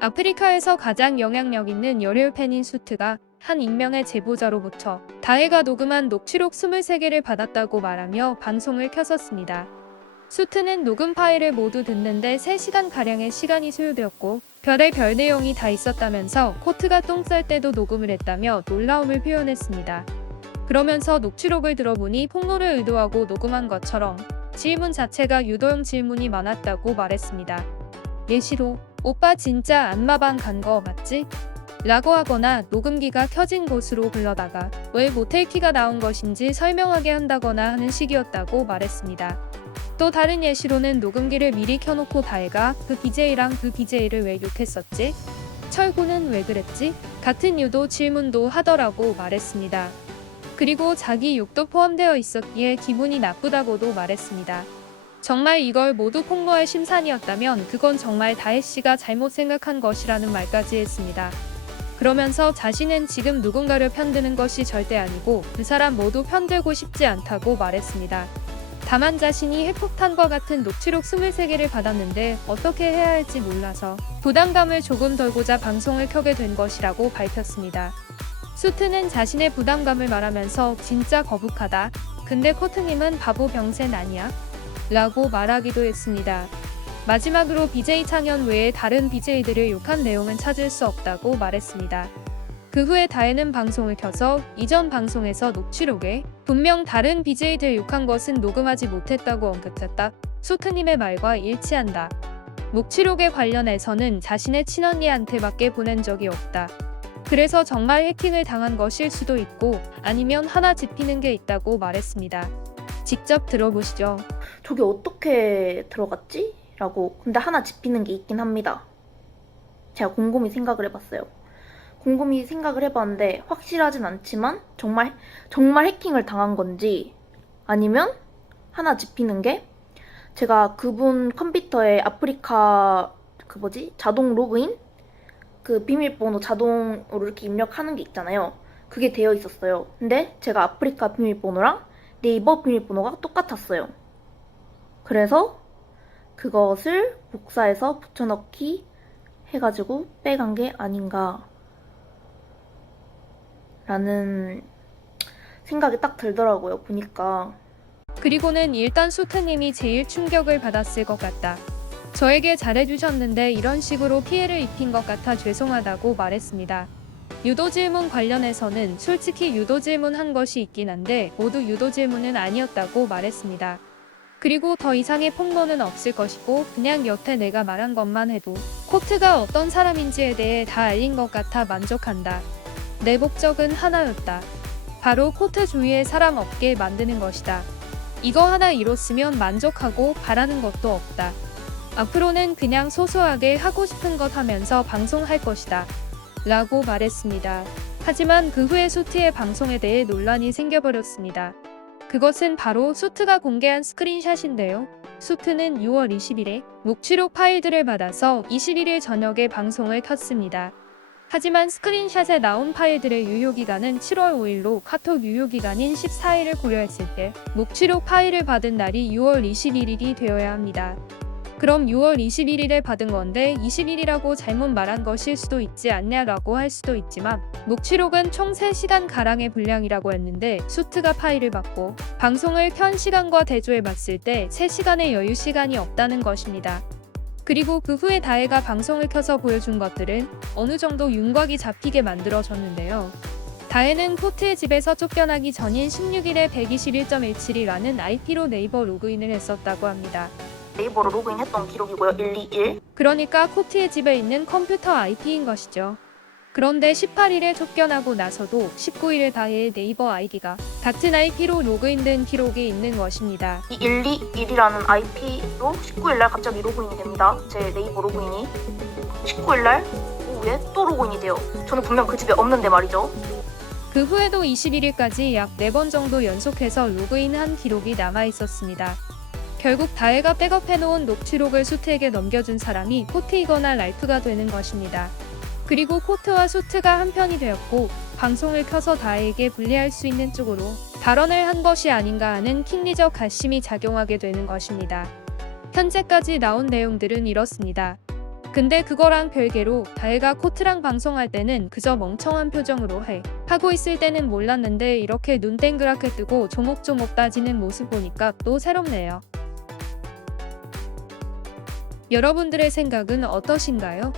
아프리카에서 가장 영향력 있는 열혈 팬인 수트가 한 익명의 제보자로부터 다혜가 녹음한 녹취록 23개를 받았다고 말하며 방송을 켰었습니다. 수트는 녹음 파일을 모두 듣는데 3시간가량의 시간이 소요되었고 별의 별 내용이 다 있었다면서 코트가 똥 쌀 때도 녹음을 했다며 놀라움을 표현했습니다. 그러면서 녹취록을 들어보니 폭로를 의도하고 녹음한 것처럼 질문 자체가 유도형 질문이 많았다고 말했습니다. 예시로 오빠 진짜 안마방 간 거 맞지? 라고 하거나 녹음기가 켜진 곳으로 불러다가 왜 모텔키가 나온 것인지 설명하게 한다거나 하는 식이었다고 말했습니다. 또 다른 예시로는 녹음기를 미리 켜놓고 다혜가 그 BJ랑 그 BJ를 왜 욕했었지? 철구는 왜 그랬지? 같은 유도 질문도 하더라고 말했습니다. 그리고 자기 욕도 포함되어 있었기에 기분이 나쁘다고도 말했습니다. 정말 이걸 모두 폭로할 심산이었다면 그건 정말 다혜씨가 잘못 생각한 것이라는 말까지 했습니다. 그러면서 자신은 지금 누군가를 편드는 것이 절대 아니고 그 사람 모두 편들고 싶지 않다고 말했습니다. 다만 자신이 핵폭탄과 같은 녹취록 23개를 받았는데 어떻게 해야 할지 몰라서 부담감을 조금 덜고자 방송을 켜게 된 것이라고 밝혔습니다. 수트는 자신의 부담감을 말하면서 진짜 거북하다. 근데 코트님은 바보 병센 아니야? 라고 말하기도 했습니다. 마지막으로 BJ 창현 외에 다른 BJ들을 욕한 내용은 찾을 수 없다고 말했습니다. 그 후에 다혜는 방송을 켜서 이전 방송에서 녹취록에 분명 다른 BJ들 욕한 것은 녹음하지 못했다고 언급했다. 수트님의 말과 일치한다. 녹취록에 관련해서는 자신의 친언니한테밖에 보낸 적이 없다. 그래서 정말 해킹을 당한 것일 수도 있고 아니면 하나 짚히는 게 있다고 말했습니다. 직접 들어보시죠. 저게 어떻게 들어갔지? 라고. 근데 하나 짚히는 게 있긴 합니다. 제가 곰곰이 생각을 해봤어요. 곰곰이 생각을 해봤는데 확실하진 않지만 정말 해킹을 당한 건지 아니면 하나 짚히는 게 제가 그분 컴퓨터에 아프리카 자동 로그인? 그 비밀번호 자동으로 이렇게 입력하는 게 있잖아요. 그게 되어 있었어요. 근데 제가 아프리카 비밀번호랑 네이버 비밀번호가 똑같았어요. 그래서 그것을 복사해서 붙여넣기 해가지고 빼간 게 아닌가 라는 생각이 딱 들더라고요, 보니까. 그리고는 일단 수트님이 제일 충격을 받았을 것 같다. 저에게 잘해주셨는데 이런 식으로 피해를 입힌 것 같아 죄송하다고 말했습니다. 유도 질문 관련해서는 솔직히 유도 질문한 것이 있긴 한데 모두 유도 질문은 아니었다고 말했습니다. 그리고 더 이상의 폭로는 없을 것이고 그냥 여태 내가 말한 것만 해도 코트가 어떤 사람인지에 대해 다 알린 것 같아 만족한다. 내 목적은 하나였다. 바로 코트 주위에 사람 없게 만드는 것이다. 이거 하나 이뤘으면 만족하고 바라는 것도 없다. 앞으로는 그냥 소소하게 하고 싶은 것 하면서 방송할 것이다. 라고 말했습니다. 하지만 그 후에 수트의 방송에 대해 논란이 생겨버렸습니다. 그것은 바로 수트가 공개한 스크린샷인데요. 수트는 6월 20일에 녹취록 파일들을 받아서 21일 저녁에 방송을 켰습니다. 하지만 스크린샷에 나온 파일들의 유효기간은 7월 5일로 카톡 유효기간인 14일을 고려했을 때 녹취록 파일을 받은 날이 6월 21일이 되어야 합니다. 그럼 6월 21일에 받은 건데 20일이라고 잘못 말한 것일 수도 있지 않냐라고 할 수도 있지만 녹취록은 총 3시간가량의 분량이라고 했는데 수트가 파일을 받고 방송을 켠 시간과 대조해 봤을 때 3시간의 여유 시간이 없다는 것입니다. 그리고 그 후에 다혜가 방송을 켜서 보여준 것들은 어느 정도 윤곽이 잡히게 만들어졌는데요. 다혜는 코트의 집에서 쫓겨나기 전인 16일에 121.17이라는 IP로 네이버 로그인을 했었다고 합니다. 네이버로 로그인했던 기록이고요. 121. 그러니까 코트의 집에 있는 컴퓨터 IP인 것이죠. 그런데 18일에 쫓겨나고 나서도 19일에 다혜의 네이버 아이디가 같은 IP로 로그인된 기록이 있는 것입니다. 이 121이라는 IP로 19일날 갑자기 로그인이 됩니다. 제 네이버 로그인이 19일날 오후에 또 로그인이 돼요. 저는 분명 그 집에 없는데 말이죠. 그 후에도 21일까지 약 4번 정도 연속해서 로그인한 기록이 남아있었습니다. 결국 다혜가 백업해놓은 녹취록을 수트에게 넘겨준 사람이 코트이거나 랄프가 되는 것입니다. 그리고 코트와 수트가 한편이 되었고 방송을 켜서 다혜에게 불리할 수 있는 쪽으로 발언을 한 것이 아닌가 하는 킹리적 가심이 작용하게 되는 것입니다. 현재까지 나온 내용들은 이렇습니다. 근데 그거랑 별개로 다혜가 코트랑 방송할 때는 그저 멍청한 표정으로 하고 있을 때는 몰랐는데 이렇게 눈 땡그랗게 뜨고 조목조목 따지는 모습 보니까 또 새롭네요. 여러분들의 생각은 어떠신가요?